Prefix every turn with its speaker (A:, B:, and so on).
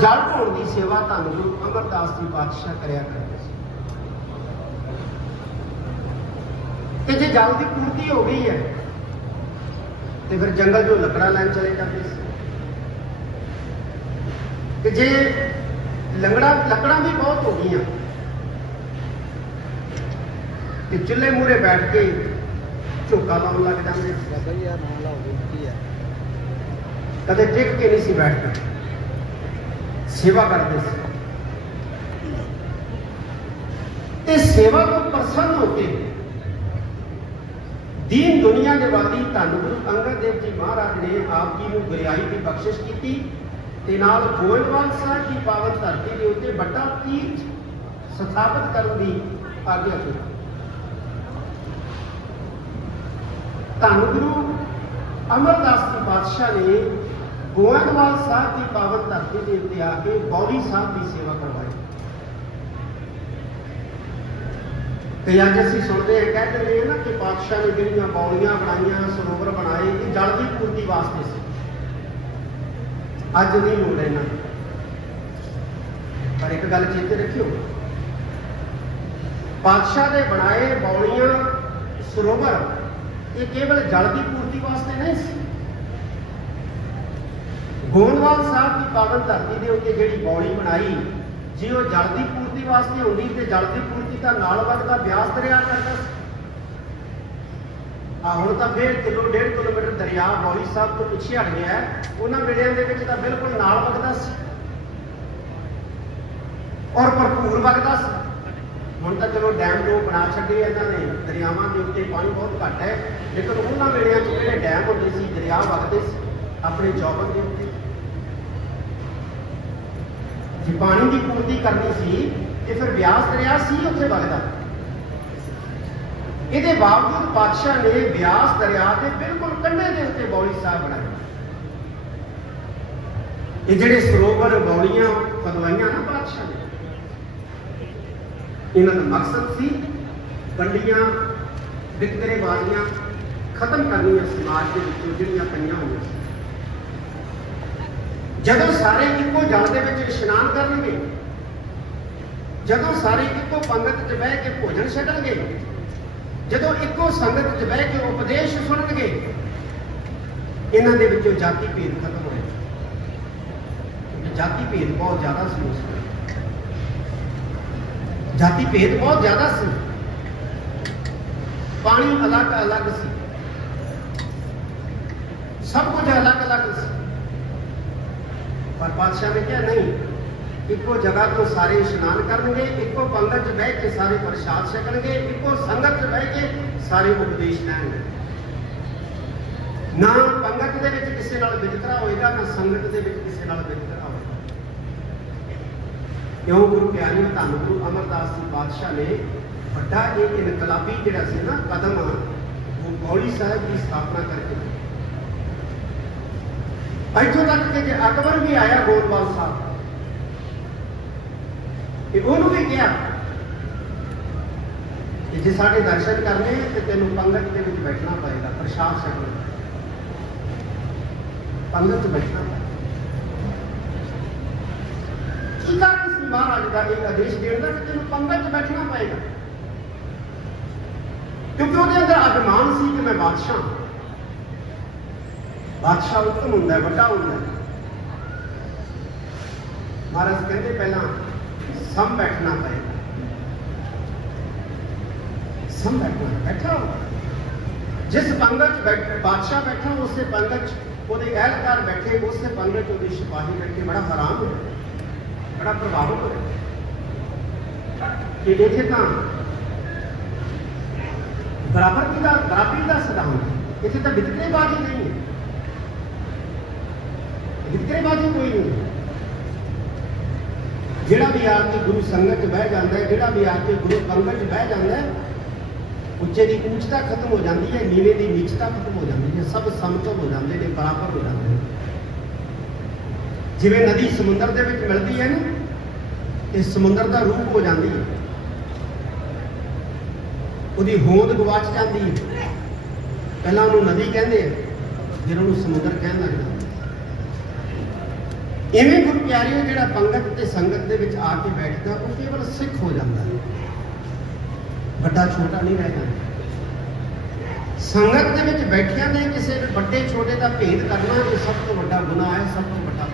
A: ਜਲ ਢੋਣ ਦੀ ਸੇਵਾ ਧੰਨ ਗੁਰੂ ਅਮਰਦਾਸ ਜੀ ਪਾਤਸ਼ਾਹ ਕਰਿਆ ਕਰਦੇ ਸੀ। ਤੇ ਜੇ ਜਲ ਦੀ ਪੂਰਤੀ ਹੋ ਗਈ ਹੈ ਤੇ ਫਿਰ ਜੰਗਲ ਜੋ ਲੱਕੜਾਂ ਲੈਣ ਚਲੇ ਜਾਂਦੇ ਸੀ। ਤੇ ਜੇ ਲੰਗੜਾ ਲੱਕੜਾਂ ਵੀ ਬਹੁਤ ਹੋ ਗਈਆਂ ਤੇ ਚੁੱਲ੍ਹੇ ਮੂਰੇ ਬੈਠ ਕੇ ਝੋਕਾ ਲਾਉਣ ਲੱਗ ਜਾਂਦੇ ਸੀ। ਕਦੇ ਟਿਕ ਕੇ ਨਹੀਂ ਸੀ ਬੈਠਦਾ ਸੇਵਾ ਕਰਦੇ ਸੀ। ਤੇ ਸੇਵਾ ਤੋਂ ਪ੍ਰਸੰਨ ਹੋ ਕੇ ਦੀਨ ਦੁਨੀਆ ਦੇ ਵਾਦੀ ਧੰਨ ਗੁਰੂ ਅੰਗਦ ਦੇਵ ਜੀ ਮਹਾਰਾਜ ਨੇ ਆਪ ਜੀ ਨੂੰ ਗੁਰਿਆਈ ਦੀ ਬਖਸ਼ਿਸ਼ ਕੀਤੀ ਤੇ ਨਾਲ ਗੋਇੰਦਵਾਲ ਸਾਹਿਬ ਦੀ ਪਾਵਨ ਧਰਤੀ ਦੇ ਉੱਤੇ ਵੱਡਾ ਤੀਰਥ ਸਥਾਪਿਤ ਕਰਨ ਦੀ ਆਗਿਆ ਕੀਤੀ ਧੰਨ ਗੁਰੂ ਅਮਰਦਾਸ ਜੀ ਪਾਤਸ਼ਾਹ ਨੇ ਗੋਇੰਦਵਾਲ ਸਾਹਿਬ ਦੀ ਪਾਵਨ ਧਰਤੀ ਦੇ ਉੱਤੇ ਆ ਕੇ ਬੌਲੀ ਸਾਹਿਬ ਦੀ ਸੇਵਾ ਕਰਵਾਈ। ਤੇ ਅੱਜ ਅਸੀਂ ਸੁਣਦੇ ਹਾਂ, ਕਹਿ ਦਿੰਦੇ ਹਾਂ ਨਾ ਕਿ ਪਾਤਸ਼ਾਹ ਨੇ ਜਿਹੜੀਆਂ ਬੌਲੀਆਂ ਬਣਾਈਆਂ, ਸਰੋਵਰ ਬਣਾਏ, ਇਹ ਜਲ ਦੀ ਪੂਰਤੀ ਵਾਸਤੇ ਸੀ। ਅੱਜ ਨਹੀਂ ਲੋੜ ਇਹਨਾਂ ਪਰ ਇੱਕ ਗੱਲ ਚੇਤੇ ਰੱਖਿਓ, ਪਾਤਸ਼ਾਹ ਦੇ ਬਣਾਏ ਬੌਲੀਆਂ, ਸਰੋਵਰ, ਇਹ ਕੇਵਲ ਜਲ ਦੀ ਪੂਰਤੀ ਵਾਸਤੇ ਨਹੀਂ ਸੀ। ਗੋਂਦਵਾਲ ਸਾਹਿਬ ਦੀ ਪਾਵਨ ਧਰਤੀ ਦੇ ਉੱਤੇ ਜਿਹੜੀ ਬੌਲੀ ਬਣਾਈ, ਜੇ ਉਹ ਜਲ ਦੀ ਪੂਰਤੀ ਵਾਸਤੇ ਹੁੰਦੀ ਤੇ ਜਲ ਦੀ ਪੂਰਤੀ ਤਾਂ ਨਾਲ ਵਗਦਾ ਬਿਆਸ ਦਰਿਆ ਕਰਦਾ ਸੀ। ਆ ਹੁਣ ਤਾਂ ਡੇਢ ਕਿਲੋ ਡੇਢ ਕਿਲੋਮੀਟਰ ਦਰਿਆ ਬੌਲੀ ਸਾਹਿਬ ਤੋਂ ਪਿੱਛੇ ਹਟ ਗਿਆ ਉਹਨਾਂ ਵੇਲਿਆਂ ਦੇ ਵਿੱਚ ਤਾਂ ਬਿਲਕੁਲ ਨਾਲ ਵਗਦਾ ਸੀ। ਔਰ ਭਰਪੂਰ ਵਗਦਾ ਸੀ। ਹੁਣ ਤਾਂ ਚਲੋ ਡੈਮ ਦੋ ਬਣਾ ਛੱਡੇ ਇਹਨਾਂ ਨੇ, ਦਰਿਆਵਾਂ ਦੇ ਉੱਤੇ ਪਾਣੀ ਬਹੁਤ ਘੱਟ ਹੈ, ਲੇਕਿਨ ਉਹਨਾਂ ਵੇਲਿਆਂ 'ਚ ਜਿਹੜੇ ਡੈਮ ਹੁੰਦੇ ਸੀ, ਦਰਿਆ ਵਗਦੇ ਸੀ, ਆਪਣੇ ਜੌਬਨ ਦੇ ਉੱਤੇ। ਜੇ ਪਾਣੀ ਦੀ ਪੂਰਤੀ ਕਰਨੀ ਸੀ, ਤੇ ਫਿਰ ਬਿਆਸ ਦਰਿਆ ਸੀ ਉੱਥੇ ਵਗਦਾ। ਇਹਦੇ ਬਾਵਜੂਦ ਪਾਤਸ਼ਾਹ ਨੇ ਬਿਆਸ ਦਰਿਆ ਦੇ ਬਿਲਕੁਲ ਕੰਢੇ ਦੇ ਉੱਤੇ ਬੌਲੀ ਸਾਹਿਬ ਬਣਾਇਆ। ਇਹ ਜਿਹੜੇ ਸਰੋਵਰ ਬੌਲੀਆਂ ਖਦਵਾਈਆਂ ਨਾ ਪਾਤਸ਼ਾਹ ਨੇ, ਇਹਨਾਂ ਦਾ ਮਕਸਦ ਸੀ ਬੰਡੀਆਂ ਵਿਤਕਰੇ ਵਾਲੀਆਂ ਖਤਮ ਕਰਨੀਆਂ ਸਮਾਜ ਦੇ ਵਿੱਚੋਂ ਜਿਹੜੀਆਂ ਪਈਆਂ ਹੋਈਆਂ ਸੀ। ਜਦੋਂ ਸਾਰੇ ਇੱਕੋ ਜਲ ਦੇ ਵਿੱਚ ਇਸ਼ਨਾਨ ਕਰਨਗੇ, ਜਦੋਂ ਸਾਰੇ ਇੱਕੋ ਪੰਗਤ 'ਚ ਬਹਿ ਕੇ ਭੋਜਨ ਛਕਣਗੇ, ਜਦੋਂ ਇੱਕੋ ਸੰਗਤ 'ਚ ਬਹਿ ਕੇ ਉਪਦੇਸ਼ ਸੁਣਨਗੇ, ਇਹਨਾਂ ਦੇ ਵਿੱਚੋਂ ਜਾਤੀ ਭੇਦ ਖਤਮ ਹੋਇਆ ਜਾਤੀ ਭੇਦ ਬਹੁਤ ਜ਼ਿਆਦਾ ਸੀ ਉਸ ਵੇਲੇ। ਜਾਤੀ ਭੇਦ ਬਹੁਤ ਜ਼ਿਆਦਾ ਸੀ। ਪਾਣੀ ਅਲੱਗ ਅਲੱਗ ਸੀ। ਸਭ ਕੁਝ ਅਲੱਗ ਪਾਤਸ਼ਾਹ ਨੇ ਕਿਹਾ, ਨਹੀਂ, ਇੱਕੋ ਜਗ੍ਹਾ ਤੋਂ ਸਾਰੇ ਇਸ਼ਨਾਨ ਕਰਨਗੇ, ਇੱਕੋ ਪੰਗਤ 'ਚ ਬਹਿ ਕੇ ਸਾਰੇ ਪ੍ਰਸ਼ਾਦ ਛਕਣਗੇ, ਇੱਕੋ ਸੰਗਤ 'ਚ ਬਹਿ ਕੇ ਸਾਰੇ ਉਪਦੇਸ਼ ਲੈਣਗੇ। ਨਾ ਪੰਗਤ ਦੇ ਵਿੱਚ ਕਿਸੇ ਨਾਲ ਵਿਤਕਰਾ ਹੋਏਗਾ, ਨਾ ਸੰਗਤ ਦੇ ਵਿੱਚ ਕਿਸੇ ਨਾਲ ਵਿਤਕਰਾ ਹੋਏਗਾ। ਕਿਉਂ? ਗੁਰੂ ਪਿਆਰੀ, ਧੰਨ ਗੁਰੂ ਅਮਰਦਾਸ ਜੀ ਪਾਤਸ਼ਾਹ ਨੇ ਵੱਡਾ ਇਹ ਇਨਕਲਾਬੀ ਜਿਹੜਾ ਸੀ ਨਾ, ਕਦਮ ਉਹ ਬੌਲੀ ਸਾਹਿਬ ਦੀ ਸਥਾਪਨਾ ਕਰਕੇ ਇੱਥੋਂ ਤੱਕ ਕਿ ਜੇ ਅਕਬਰ ਵੀ ਆਇਆ ਗੋਦਵਾਲ ਸਾਹਿਬ, ਤੇ ਉਹਨੂੰ ਵੀ ਕਿਹਾ ਕਿ ਜੇ ਸਾਡੇ ਦਰਸ਼ਨ ਕਰਨੇ ਤੇ ਤੈਨੂੰ ਪੰਗਤ ਦੇ ਵਿੱਚ ਬੈਠਣਾ ਪਏਗਾ, ਪ੍ਰਸ਼ਾਦ ਛਕਣਾ। ਪੰਗਤ 'ਚ ਬੈਠਣਾ। ਪਏਗਾ ਕੀ ਕਾਰਨ ਸੀ ਮਹਾਰਾਜ ਦਾ ਇਹ ਆਦੇਸ਼ ਦੇਣ ਦਾ ਕਿ ਤੈਨੂੰ ਪੰਗਤ 'ਚ ਬੈਠਣਾ ਪਏਗਾ? ਕਿਉਂਕਿ ਉਹਦੇ ਅੰਦਰ ਅਭਿਮਾਨ ਸੀ ਕਿ ਮੈਂ ਬਾਦਸ਼ਾਹ ਹਾਂ। ਬਾਦਸ਼ਾਹ ਉੱਤਮ ਹੁੰਦਾ ਹੈ ਵੱਡਾ ਹੁੰਦਾ ਹੈ ਮਹਾਰਾਜ ਕਹਿੰਦੇ ਪਹਿਲਾਂ ਸਮ ਬੈਠਣਾ ਪਏਗਾ ਸਮ ਬੈਠਣਾ ਬੈਠਾ ਹੋ ਜਿਸ ਪੰਗਤ 'ਚ ਬੈਠ ਬਾਦਸ਼ਾਹ ਬੈਠਾ ਉਸੇ ਪੰਗਤ 'ਚ ਉਹਦੇ ਅਹਿਲਕਾਰ ਬੈਠੇ ਉਸੇ ਪੰਗਤ 'ਚ ਉਹਦੇ ਸਿਪਾਹੀ ਬੈਠੇ ਬੜਾ ਹੈਰਾਨ ਹੋਇਆ ਬੜਾ ਪ੍ਰਭਾਵਿਤ ਹੋਇਆ ਕਿ ਇੱਥੇ ਤਾਂ ਬਰਾਬਰ ਦਾ ਬਰਾਬਰੀ ਦਾ ਸਿਧਾਂਤ ਇੱਥੇ ਤਾਂ ਵਿਤਕਰੇਬਾਜ਼ੀ ਨਹੀਂ ਹੈ ਵਿਤਕਰੇਬਾਜ਼ੀ ਕੋਈ ਨਹੀਂ। ਜਿਹੜਾ ਵੀ ਆ ਕੇ ਗੁਰੂ ਸੰਗਤ 'ਚ ਬਹਿ ਜਾਂਦਾ ਹੈ, ਜਿਹੜਾ ਵੀ ਆ ਕੇ ਗੁਰੂ ਪੰਗਤ 'ਚ ਬਹਿ ਜਾਂਦਾ ਹੈ, ਉੱਚੇ ਦੀ ਉੱਚਤਾ ਖਤਮ ਹੋ ਜਾਂਦੀ ਹੈ, ਨੀਵੇਂ ਦੀ ਨੀਚਤਾ ਖਤਮ ਹੋ ਜਾਂਦੀ ਹੈ, ਸਭ ਸਮਤਲ ਹੋ ਜਾਂਦੇ ਨੇ, ਬਰਾਬਰ ਹੋ ਜਾਂਦੇ ਨੇ। ਜਿਵੇਂ ਨਦੀ ਸਮੁੰਦਰ ਦੇ ਵਿੱਚ ਮਿਲਦੀ ਹੈ ਨਾ, ਤੇ ਸਮੁੰਦਰ ਦਾ ਰੂਪ ਹੋ ਜਾਂਦੀ ਹੈ। ਉਹਦੀ ਹੋਂਦ ਗਵਾਚ ਜਾਂਦੀ ਹੈ। ਪਹਿਲਾਂ ਉਹਨੂੰ ਨਦੀ ਕਹਿੰਦੇ ਆ, ਫਿਰ ਉਹਨੂੰ ਸਮੁੰਦਰ ਕਹਿਣ ਲੱਗ ਜਾਂਦੇ ਇਵੇਂ ਗੁਰੂ ਪਿਆਰਿਓ ਜਿਹੜਾ ਪੰਗਤ ਤੇ ਸੰਗਤ ਦੇ ਵਿੱਚ ਆ ਕੇ ਬੈਠਦਾ, ਉਹ ਕੇਵਲ ਸਿੱਖ ਹੋ ਜਾਂਦਾ ਹੈ। ਵੱਡਾ ਛੋਟਾ ਨਹੀਂ ਰਹਿ ਜਾਂਦਾ। ਸੰਗਤ ਦੇ ਵਿੱਚ ਬੈਠਿਆਂ ਨੇ ਕਿਸੇ ਵੱਡੇ ਛੋਟੇ ਦਾ ਭੇਦ ਕਰਨਾ, ਇਹ ਸਭ ਤੋਂ ਵੱਡਾ ਗੁਨਾਹ ਹੈ, ਸਭ ਤੋਂ ਵੱਡਾ